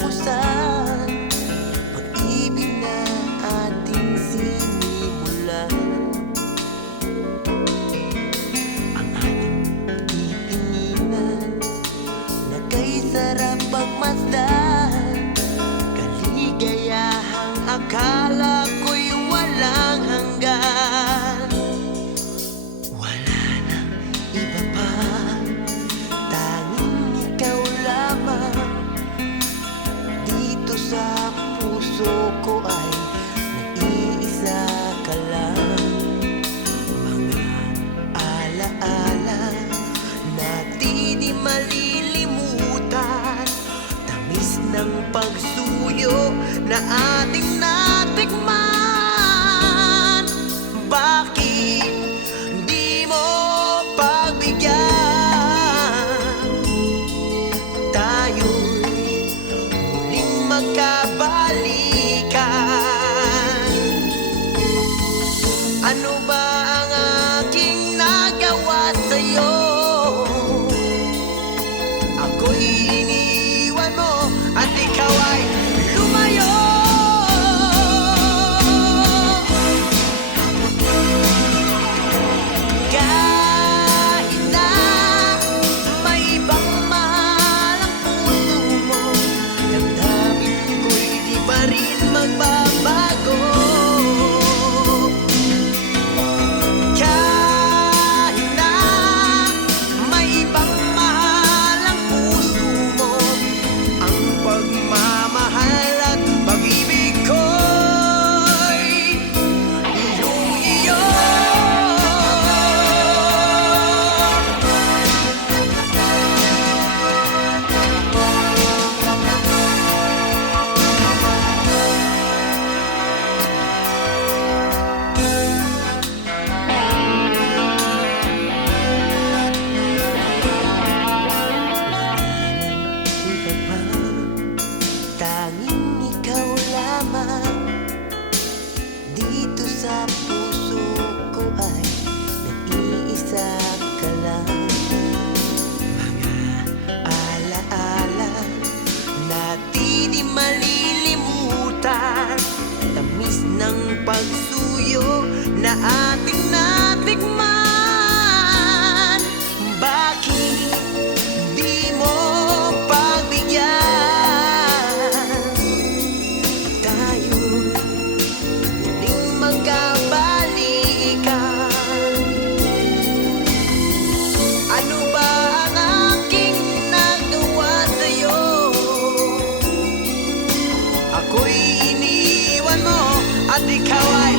katapusan, pag-ibig na ating sinimulan. Ang ating titinginan na kay sarap pagmasdan, kaligayahang akala ko'y walang hanggan. Wala nang iba pa, tanging ikaw lamang. Dito sa puso ko ay nag-iisa ka lang. Mga alaala na di malilimutan, tamis ng pagsuyo na ating natikman. Bakit di mo pagbigyan? Tayo'y muling magkabalikan. Ano ba ang aking nagawa sa'yo? Ako'y iniwan mo at ikaw ay lumayo. Kahit na may ibang mahal ang puso mo, damdamin ko'y di pa rin magbabago. Kahit na may ibang mahal ang puso mo, ang pagmamahal at pag-ibig ko'y iyong-iyo. Iba pa, tanging ikaw lamang. Dito sa puso ko ay nag-iisa ka lang. Mga alaala na di malilimutan, tamis ng pagsuyo na ating natikman. Bakit di mo pagbigyan? Tayo'y muling magkabalikan. Ano ba ang aking nagawa sa'yo? Ako'y iniwan mo at ikaw ay